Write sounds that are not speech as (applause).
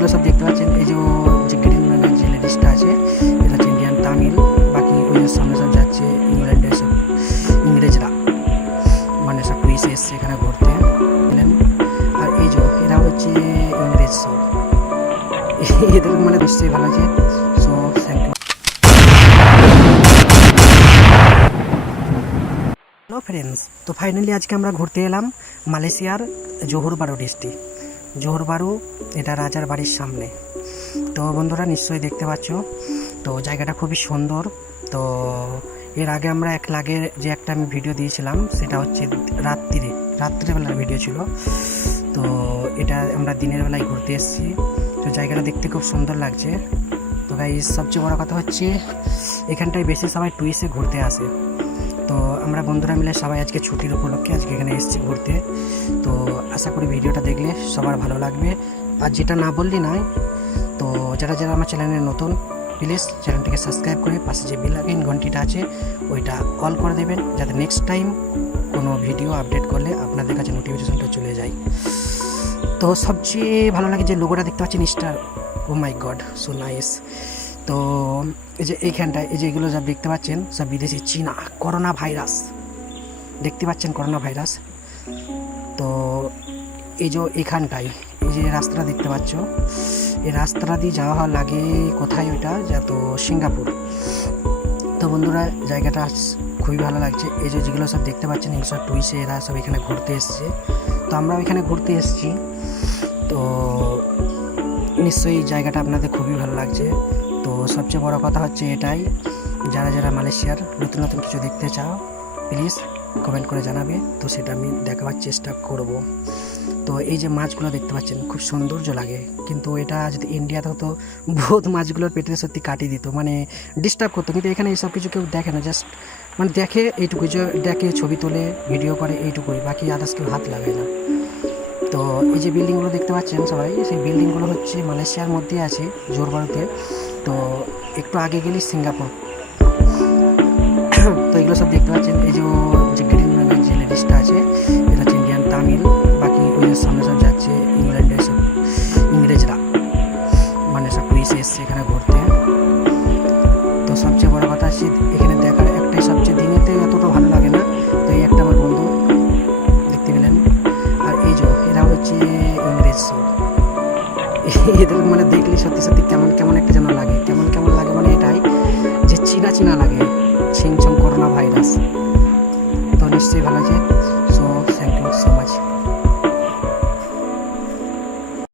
এগুলো সব দেখতে পাচ্ছেন। এই যে যে গ্রিন রঙের যে লেডিসটা আছে, এটা হচ্ছে ইন্ডিয়ান তামিল, বাকি সামনে সব যাচ্ছে ইংল্যান্ডের সব ইংরেজরা। মানে সব টুরিস্ট এসছে এখানে ঘুরতে, বুঝলেন? আর এই যে এরা হচ্ছে ইংরেজ সব। (laughs) এদের মানে নিশ্চয়ই ভালো আছে। So thank you hello friends তো ফাইনালি আজকে আমরা ঘুরতে এলাম মালয়েশিয়ার জোহর বারো ডিস্ট্রিক্ট জোহর বারো, এটা রাজার বাড়ির সামনে। তো বন্ধুরা, নিশ্চয়ই দেখতে পাচ্ছ। তো জায়গাটা খুবই সুন্দর। তো এর আগে আমরা এক লাগে যে একটা আমি ভিডিও দিয়েছিলাম, সেটা হচ্ছে রাত্রিরে, রাত্রিবেলার ভিডিও ছিল। তো এটা আমরা দিনের বেলায় ঘুরতে এসেছি। তো জায়গাটা দেখতে খুব সুন্দর লাগছে। তো গাই সবচেয়ে বড় কথা হচ্ছে, এখানটায় বেশি সবাই টুইসে ঘুরতে আসে। তো আমরা বন্ধুরা মিলে সবাই আজকে ছুটির উপলক্ষে আজকে এখানে এসেছি ঘুরতে। তো আশা করি ভিডিওটা দেখলে সবার ভালো লাগবে। আর যেটা না বললি নয় তো যারা যারা আমার চ্যানেলে নতুন, প্লিজ চ্যানেলটিকে সাবস্ক্রাইব করে পাশে যে বেল আইকন ঘন্টিটা আছে, ওইটা অল করে দেবেন যাতে নেক্সট টাইম কোনো ভিডিও আপডেট করলে আপনাদের কাছে নোটিফিকেশনটা চলে যায়। তো সবচেয়ে ভালো লাগে যে লোগোটা দেখতে পাচ্ছেন star oh my god so nice তো এই যে এইখানটায়, এই যে এগুলো যা দেখতে পাচ্ছেন, সব বিদেশি, চীনা করোনা ভাইরাস দেখতে পাচ্ছেন করোনা ভাইরাস তো এই যে এখানটায়, এই যে রাস্তাটা দেখতে পাচ্ছ, এই রাস্তাটা দিয়ে যাওয়া লাগে কোথায় ওইটা? যা তো সিঙ্গাপুর। তো বন্ধুরা, জায়গাটা খুবই ভালো লাগছে। এই যে যেগুলো সব দেখতে পাচ্ছেন, এই সব টুইসে এরা সব এখানে ঘুরতে এসছে। তো আমরাও এখানে ঘুরতে এসেছি। তো নিশ্চয়ই জায়গাটা আপনাদের খুবই ভালো লাগছে। তো সবচেয়ে বড় কথা হচ্ছে এটাই, যারা যারা মালয়েশিয়ার নতুন নতুন কিছু দেখতে চাও প্লিজ কমেন্ট করে জানাবে। তো সেটা আমি দেখাবার চেষ্টা করব। তো এই যে মাছগুলো দেখতে পাচ্ছেন, খুব সৌন্দর্য লাগে। কিন্তু এটা যদি ইন্ডিয়াতে হতো, বহুত মাছগুলোর পেটে সত্যি কাটিয়ে দিত। মানে ডিস্টার্ব করতো। কিন্তু এখানে এইসব কিছু কেউ দেখে না জাস্ট মানে দেখে এইটুকু যে, দেখে ছবি তোলে ভিডিও করে এইটুকুই, বাকি আদার্স কেউ হাত লাগায় না। তো এই যে বিল্ডিংগুলো দেখতে পাচ্ছেন সবাই, সেই বিল্ডিংগুলো হচ্ছে মালয়েশিয়ার মধ্যে আছে জোরবাড়ুতে তো একটু আগে গেলেই সিঙ্গাপুর। তো এগুলো সব দেখতে পাচ্ছেন, এই যে যে গ্রিন রঙের যে লেডিসটা আছে, এটা হচ্ছে ইন্ডিয়ান তামিল, বাকি যে সামনে সব যাচ্ছে ইংল্যান্ডের সব ইংরেজরা। মানে সব টুরিস্ট এসছে এখানে ঘুরতে। তো সবচেয়ে বড় কথা হচ্ছে, এখানে দেখার একটাই সবচেয়ে দিনেতে অতটা ভালো লাগে না, তো এই একটা আমার বন্ধু, দেখতে পেলেন। আর এই যে, এরা হচ্ছে ইংরেজ। (laughs) এদের মানে দেখলে সত্যি সত্যি কেমন কেমন একটা যেন লাগে। কেমন কেমন লাগে মানে এটাই যে চিনা চিনা লাগে। ছিংছং করোনা ভাইরাস। তো নিশ্চয়ই ভালো আছে। So thank you so much